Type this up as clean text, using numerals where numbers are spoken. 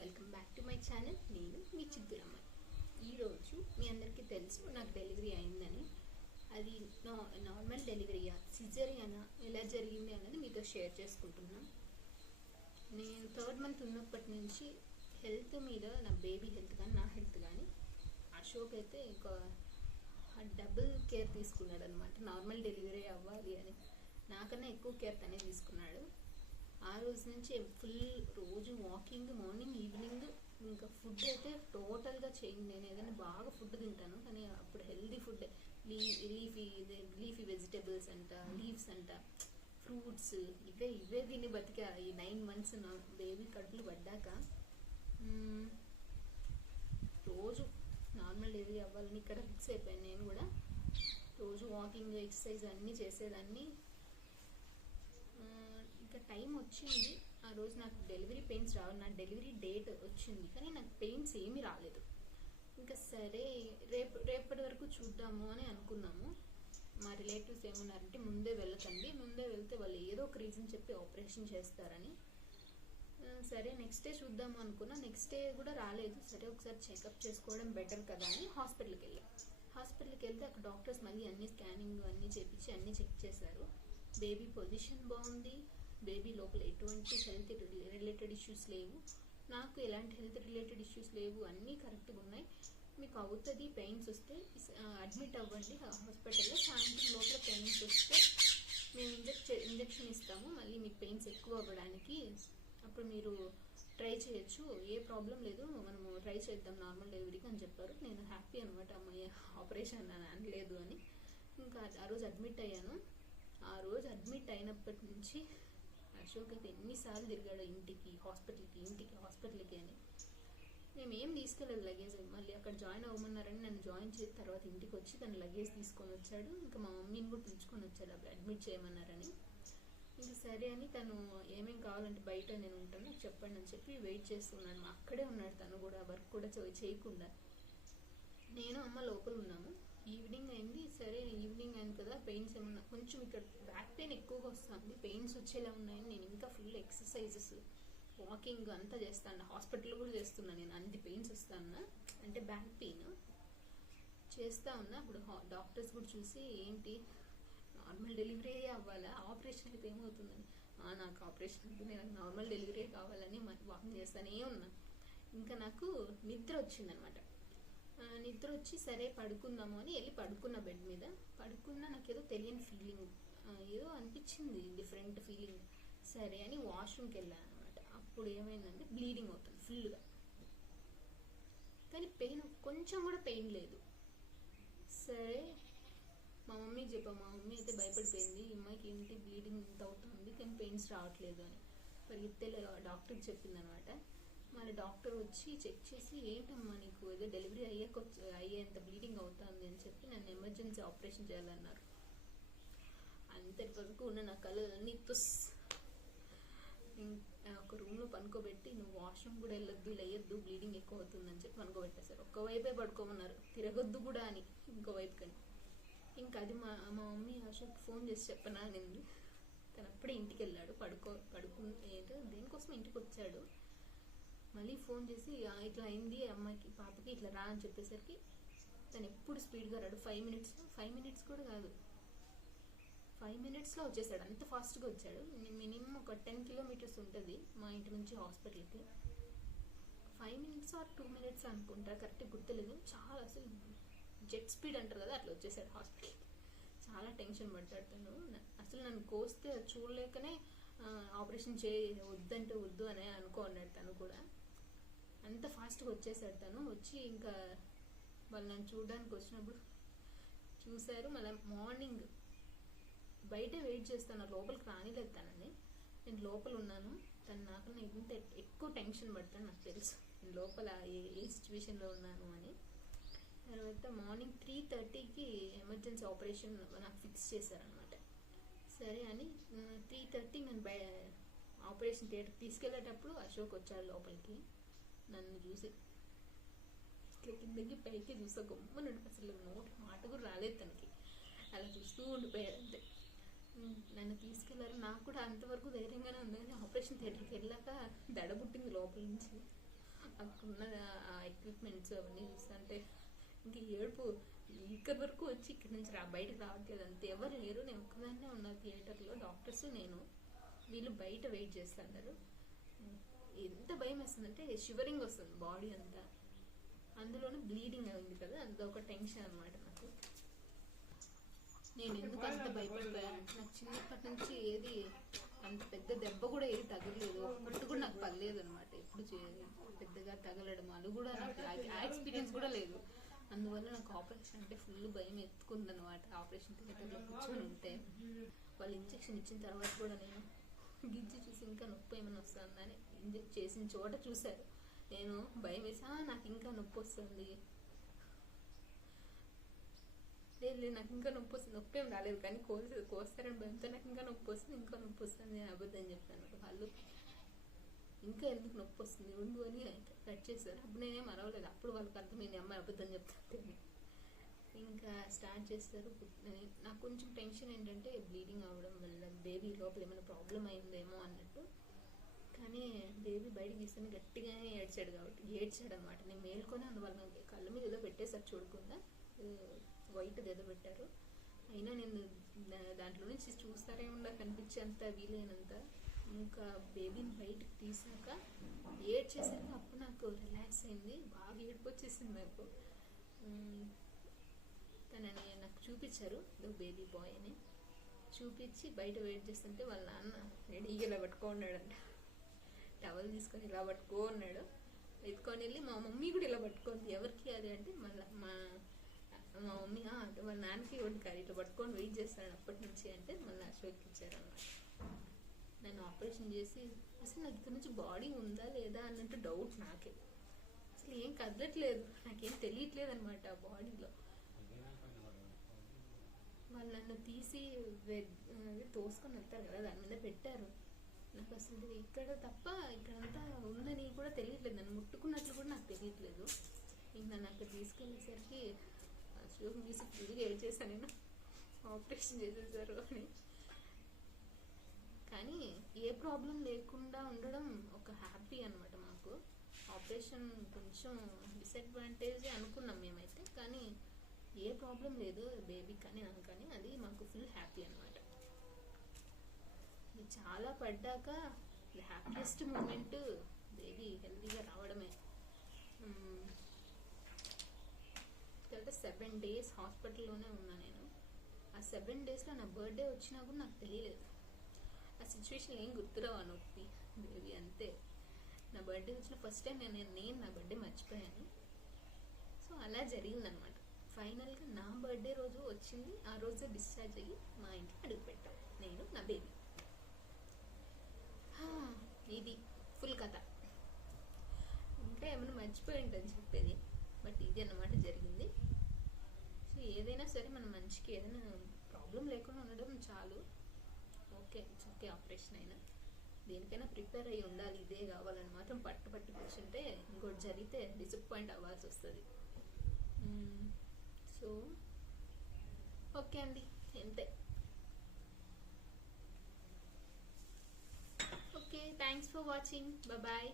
Welcome back to my channel. నేను మీ చిత్తూరమ్మ. ఈరోజు మీ అందరికీ తెలుసు నాకు డెలివరీ అయిందని. అది నార్మల్ డెలివరీయా సిజేరియనా ఎలా జరిగింది అన్నది మీతో షేర్ చేసుకుంటున్నాను. నేను 3rd మంత్ ఉన్నప్పటి నుంచి హెల్త్ మీద, నా బేబీ హెల్త్ కానీ నా హెల్త్ కానీ, అశోక్ అయితే ఇంకా డబుల్ కేర్ తీసుకున్నాడు అనమాట. నార్మల్ డెలివరీ అవ్వాలి అని నాకన్నా ఎక్కువ కేర్ తనే తీసుకున్నాడు. ఆ రోజు నుంచి ఫుల్ రోజు వాకింగ్, మార్నింగ్ ఈవినింగ్. ఇంకా ఫుడ్ అయితే టోటల్గా చేంజ్. నేను ఏదైనా బాగా ఫుడ్ తింటాను కానీ అప్పుడు హెల్దీ ఫుడ్, లీఫీ వెజిటేబుల్స్ అంట, లీవ్స్ అంట, ఫ్రూట్స్, ఇవే తిని బతికా ఈ 9 months నా బేబీ కడుపులు పడ్డాక. రోజు నార్మల్ డెలివరీ అవ్వాలని ఇక్కడ ఫిక్స్ అయిపోయాను. నేను కూడా రోజు వాకింగ్, ఎక్సర్సైజ్ అన్నీ చేసేదాన్ని. ఇంకా టైం వచ్చింది. ఆ రోజు నాకు డెలివరీ పెయిన్స్ రావాలి. నా డెలివరీ డేట్ వచ్చింది కానీ నాకు పెయిన్స్ ఏమీ రాలేదు. ఇంకా సరే రేపటి వరకు చూద్దాము అని అనుకున్నాము. మా రిలేటివ్స్ ఏమన్నారంటే ముందే వెళ్ళకండి, ముందే వెళ్తే వాళ్ళు ఏదో ఒక రీజన్ చెప్పి ఆపరేషన్ చేస్తారని. సరే నెక్స్ట్ డే చూద్దాము అనుకున్నా. నెక్స్ట్ డే కూడా రాలేదు. సరే ఒకసారి చెకప్ చేసుకోవడం బెటర్ కదా అని హాస్పిటల్కి వెళ్ళాం. హాస్పిటల్కి వెళ్తే అక్కడ డాక్టర్స్ మళ్ళీ అన్ని స్కానింగ్ అన్నీ చేపించి అన్నీ చెక్ చేశారు. బేబీ పొజిషన్ బాగుంది. బేబీ లోపల ఎటువంటి హెల్త్ రిలేటెడ్ ఇష్యూస్ లేవు. నాకు ఎలాంటి హెల్త్ రిలేటెడ్ ఇష్యూస్ లేవు. అన్నీ కరెక్ట్గా ఉన్నాయి. మీకు అవుతుంది, పెయిన్స్ వస్తే అడ్మిట్ అవ్వండి హాస్పిటల్లో. సాయంత్రం లోపల పెయిన్స్ వస్తే మేము ఇంజెక్షన్ ఇస్తాము మళ్ళీ మీకు పెయిన్స్ ఎక్కువ అవ్వడానికి. అప్పుడు మీరు ట్రై చేయొచ్చు, ఏ ప్రాబ్లం లేదు, మనము ట్రై చేద్దాం నార్మల్ డెలివరీకి అని చెప్పారు. నేను హ్యాపీ అనమాట, అమ్మాయి ఆపరేషన్ అనలేదు అని. ఇంకా ఆ రోజు అడ్మిట్ అయ్యాను. ఆ రోజు అడ్మిట్ అయినప్పటి నుంచి అశోక్ అయితే ఎన్నిసార్లు తిరిగాడు ఇంటికి హాస్పిటల్కి అని. మేము ఏం తీసుకెళ్ళలేదు లగేజ్. మళ్ళీ అక్కడ జాయిన్ అవ్వమన్నారని నన్ను జాయిన్ చేసిన తర్వాత ఇంటికి వచ్చి తను లగేజ్ తీసుకొని వచ్చాడు. ఇంకా మా మమ్మీని కూడా పిలుచుకొని వచ్చాడు అప్పుడు అడ్మిట్ చేయమన్నారని. ఇంకా సరే అని తను ఏమేమి కావాలంటే బయట నేను ఉంటాను నాకు చెప్పండి అని చెప్పి వెయిట్ చేస్తున్నాను. అక్కడే ఉన్నాడు తను కూడా, వర్క్ కూడా చేయకుండా. నేను అమ్మ లోపల ఉన్నాము. ఈవినింగ్ అయింది. సరే ఈవినింగ్ అయింది కదా, పెయిన్స్ ఏమన్నా కొంచెం ఇక్కడ బ్యాక్ పెయిన్ ఎక్కువగా వస్తుంది, పెయిన్స్ వచ్చేలా ఉన్నాయని నేను ఇంకా ఫుల్ ఎక్సర్సైజెస్, వాకింగ్ అంతా చేస్తాను. హాస్పిటల్లో కూడా చేస్తున్నాను నేను. అన్ని పెయిన్స్ వస్తాను అంటే బ్యాక్ పెయిన్ చేస్తా ఉన్నా. అప్పుడు డాక్టర్స్ కూడా చూసి ఏంటి నార్మల్ డెలివరీ అవ్వాలా, ఆపరేషన్ అయితే ఏమవుతుందని. నాకు ఆపరేషన్ అవుతుంది, నాకు నార్మల్ డెలివరీ కావాలని వాకింగ్ చేస్తానే ఉన్నా. ఇంకా నాకు నిద్ర వచ్చిందనమాట. నిద్ర వచ్చి సరే పడుకుందాము అని వెళ్ళి పడుకున్న బెడ్ మీద. పడుకున్నా నాకు ఏదో తెలియని ఫీలింగ్, ఏదో అనిపించింది, డిఫరెంట్ ఫీలింగ్. సరే అని వాష్రూమ్కి వెళ్ళాను అనమాట. అప్పుడు ఏమైందంటే బ్లీడింగ్ అవుతుంది ఫుల్గా, కానీ పెయిన్ కొంచెం కూడా పెయిన్ లేదు. సరే మా మమ్మీకి చెప్పాను. మా మమ్మీ అయితే భయపడిపోయింది, ఈ అమ్మాయికి ఏంటి బ్లీడింగ్ ఇంత అవుతుంది కానీ పెయిన్స్ రావట్లేదు అని. పరిగెత్తే డాక్టర్కి చెప్పింది అనమాట. మరి డాక్టర్ వచ్చి చెక్ చేసి ఏంటమ్మా నీకు ఏదో డెలివరీ అయ్యేంత బ్లీడింగ్ అవుతుంది అని చెప్పి నన్ను ఎమర్జెన్సీ ఆపరేషన్ చేయాలన్నారు. అంతటి వరకు ఉన్న నా కళ్ళన్నీ ఒక రూమ్లో పనుకోబెట్టి నువ్వు వాష్రూమ్ కూడా వెళ్ళొద్దు, లేయొద్దు, బ్లీడింగ్ ఎక్కువ అవుతుందని చెప్పి పనుకోబెట్టేశారు. ఒక్కవైపే పడుకోమన్నారు, తిరగొద్దు కూడా అని ఇంకోవైపు కానీ. ఇంకా అది మా మమ్మీ అశోక్ ఫోన్ చేసి చెప్పనా నేను. తను అప్పుడే ఇంటికి వెళ్ళాడు, ఏంటో దేనికోసం ఇంటికి వచ్చాడు. మళ్ళీ ఫోన్ చేసి ఇట్లా అయింది అమ్మాయికి, పాపకి ఇట్లా రా అని చెప్పేసరికి తను ఎప్పుడు స్పీడ్గా రాడు. 5 minutes కూడా కాదు, 5 minutesలో వచ్చేసాడు. అంత ఫాస్ట్గా వచ్చాడు. మినిమం ఒక 10 kilometers ఉంటుంది మా ఇంటి నుంచి హాస్పిటల్కి. 5 minutes or 2 minutes అనుకుంటా, కరెక్ట్గా గుర్తులేదు. చాలా అసలు జెట్ స్పీడ్ అంటారు కదా, అట్లా వచ్చేసాడు హాస్పిటల్కి. చాలా టెన్షన్ పడ్డాడు తను. అసలు నన్ను కోస్తే చూడలేకనే ఆపరేషన్ వద్దంటే వద్దు అని అనుకున్నాడు తను కూడా. అంత ఫాస్ట్గా వచ్చేసాడు తను. వచ్చి ఇంకా వాళ్ళు నన్ను చూడడానికి వచ్చినప్పుడు చూశారు. మళ్ళీ మార్నింగ్ బయటే వెయిట్ చేస్తాను, లోపలికి రానిలేదు తనని. నేను లోపల ఉన్నాను. తను నాకన్నా ఎంత ఎక్కువ టెన్షన్ పడతాను నాకు తెలుసు, నేను లోపల ఏ సిచ్యువేషన్లో ఉన్నాను అని. తర్వాత మార్నింగ్ 3:30కి ఎమర్జెన్సీ ఆపరేషన్ నాకు ఫిక్స్ చేశారనమాట. సరే అని 3:30 నేను ఆపరేషన్ థియేటర్ తీసుకెళ్ళేటప్పుడు అశోక్ వచ్చాడు లోపలికి. నన్ను చూసి కిందకి పైకి చూసా, గమ్మున అసలు నోటి మాట కూడా రాలేదు తనకి. అలా చూస్తూ ఉండిపోయాడు అంతే. నన్ను తీసుకెళ్లారు. నాకు కూడా అంతవరకు ధైర్యంగానే ఉంది కానీ ఆపరేషన్ థియేటర్కి వెళ్ళాక దడబుట్టింది లోపల నుంచి. అక్కడున్న ఆ ఎక్విప్మెంట్స్ అవన్నీ చూస్తుంటే ఇంక ఏడుపు ఇక్కడి వరకు వచ్చి ఇక్కడి నుంచి బయటకు రావట్లేదు. అంతే ఎవరు లేరు, నేను ఒక్కదాన్నే ఉన్నా థియేటర్లో. డాక్టర్స్ నేను, వీళ్ళు బయట వెయిట్ చేస్తున్నారు. ఎంత భయం వేస్తుందంటే షివరింగ్ వస్తుంది బాడీ అంతా, అందులోనే బ్లీడింగ్ అయింది కదా, అదొక టెన్షన్ అనమాట నాకు. నేను ఎందుకు అంత భయపడిపోయాను, నాకు చిన్నప్పటి నుంచి ఏది అంత పెద్ద దెబ్బ కూడా ఏది తగలలేదు, కుట్టు కూడా నాకు పడలేదు అనమాట. ఎప్పుడు పెద్దగా తగలడం అది కూడా నాకు ఆ ఎక్స్పీరియన్స్ కూడా లేదు. అందువల్ల నాకు ఆపరేషన్ అంటే ఫుల్ భయం ఎత్తుకుందనమాట. ఆపరేషన్ థియేటర్లో కూర్చొని ఉంటే వాళ్ళు ఇంజెక్షన్ ఇచ్చిన తర్వాత కూడా నేను గిజ్జి చూసి ఇంకా నొప్పి ఏమైనా వస్తుందని ఇంజెక్ట్ చేసిన చోట చూశారు. నేను భయం వేసి నాకు ఇంకా నొప్పి వస్తుంది, లేదు నాకు ఇంకా నొప్పి వస్తుంది, నొప్పి ఏం రాలేదు కానీ కోస్తారని భయంతో నాకు ఇంకా నొప్పి వస్తుంది నేను అబద్ధం చెప్పాను. వాళ్ళు ఇంకా ఎందుకు నొప్పి వస్తుంది ఉండు అని కట్ చేశారు. అప్పుడు నేనేం అరవలేదు. అప్పుడు వాళ్ళకి అర్థమైంది అమ్మాయి అబద్ధం చెప్తాను. ఇంకా స్టార్ట్ చేస్తారు. నాకు కొంచెం టెన్షన్ ఏంటంటే బ్లీడింగ్ అవ్వడం వల్ల బేబీ లోపల ఏమైనా ప్రాబ్లం అయిందేమో అన్నట్టు. కానీ బేబీ బయటకు తీసుకుని గట్టిగానే ఏడ్చాడు అనమాట. నేను మేల్కొని అందువల్ల కళ్ళ మీద ఏదో పెట్టేసారు చూడకుండా, వైట్ ఏదో పెట్టారు. అయినా నేను దాంట్లో నుంచి చూస్తారేమన్నా కనిపించేంత వీలైనంత ఇంకా బేబీని బయటకు తీసాక ఏడ్చేసరికి అప్పుడు నాకు రిలాక్స్ అయింది. బాగా ఏడుపు వచ్చేసింది నాకు. తనని నాకు చూపించారు, బేబీ బాయ్ అని చూపించి బయట వెయిట్ చేస్తుంటే వాళ్ళ నాన్న రెడీగా ఇలా పట్టుకున్నాడంట. టవల్ తీసుకొని ఇలా పట్టుకున్నాడు. ఎత్తుకొని వెళ్ళి మా మమ్మీ కూడా ఇలా పట్టుకుంది. ఎవరికి అది అంటే మళ్ళీ మా మమ్మీ వాళ్ళ నాన్నకి ఇవ్వండి కాదు, ఇట్లా పట్టుకొని వెయిట్ చేస్తాడు అప్పటి నుంచి అంటే మళ్ళీ అశోక్కి ఇచ్చారన్నమాట. నేను ఆపరేషన్ చేసి అసలు నాకు ఇక్కడ నుంచి బాడీ ఉందా లేదా అన్నట్టు డౌట్ నాకే. అసలు ఏం కదలట్లేదు, నాకేం తెలియట్లేదు అనమాట ఆ బాడీలో. వాళ్ళు నన్ను తీసి తోసుకొని వెళ్తారు కదా, దాని మీద పెట్టారు. నాకు అసలు ఇక్కడ తప్ప ఇక్కడంతా ఉందని కూడా తెలియట్లేదు, నన్ను ముట్టుకున్నట్లు కూడా నాకు తెలియట్లేదు. ఇంక నన్ను అక్కడ తీసుకెళ్ళేసరికి అశోక్ తీసి ఫుల్గా ఏడ్చేసాను నేను, ఆపరేషన్ చేసేసారు అని. కానీ ఏ ప్రాబ్లం లేకుండా ఉండడం ఒక హ్యాపీ అనమాట మాకు. ఆపరేషన్ కొంచెం డిసడ్వాంటేజ్ అనుకున్నాం మేమైతే, కానీ ఏ ప్రాబ్లం లేదు బేబీ కానీ నాకు, కానీ అది మాకు ఫుల్ హ్యాపీ అనమాట. చాలా పడ్డాక హ్యాపీయెస్ట్ మూమెంట్ బేబీ హెల్తీగా రావడమే. తర్వాత 7 days హాస్పిటల్లోనే ఉన్నా నేను. ఆ 7 daysలో నా బర్త్డే వచ్చినా కూడా నాకు తెలియలేదు. ఆ సిచ్యువేషన్ ఏం గుర్తురావా, నొప్పి బేబీ అంతే. నా బర్త్డే వచ్చిన ఫస్ట్ టైం నేను నా బర్త్డే మర్చిపోయాను. సో అలా జరిగిందనమాట. ఫైనల్గా నా బర్త్డే రోజు వచ్చింది, ఆ రోజు డిశ్చార్జ్ అయ్యి మా ఇంట్లో అడుగు పెట్టాం నేను నా బేబీ. ఇది ఫుల్ కథ. ఇంకా ఏమైనా మర్చిపోయి ఉంటుంది చెప్పేది, బట్ ఇది అన్నమాట జరిగింది. సో ఏదైనా సరే మన మంచికి, ఏదైనా ప్రాబ్లం లేకుండా ఉండడం చాలు. ఓకే ఆపరేషన్ అయినా దేనికైనా ప్రిపేర్ అయ్యి ఉండాలి, ఇదే కావాలని మాత్రం పట్టు కూర్చుంటే ఇంకోటి జరిగితే డిసప్పాయింట్ అవ్వాల్సి వస్తుంది. సో ఓకే అండి, అంతే. Okay, thanks for watching, bye.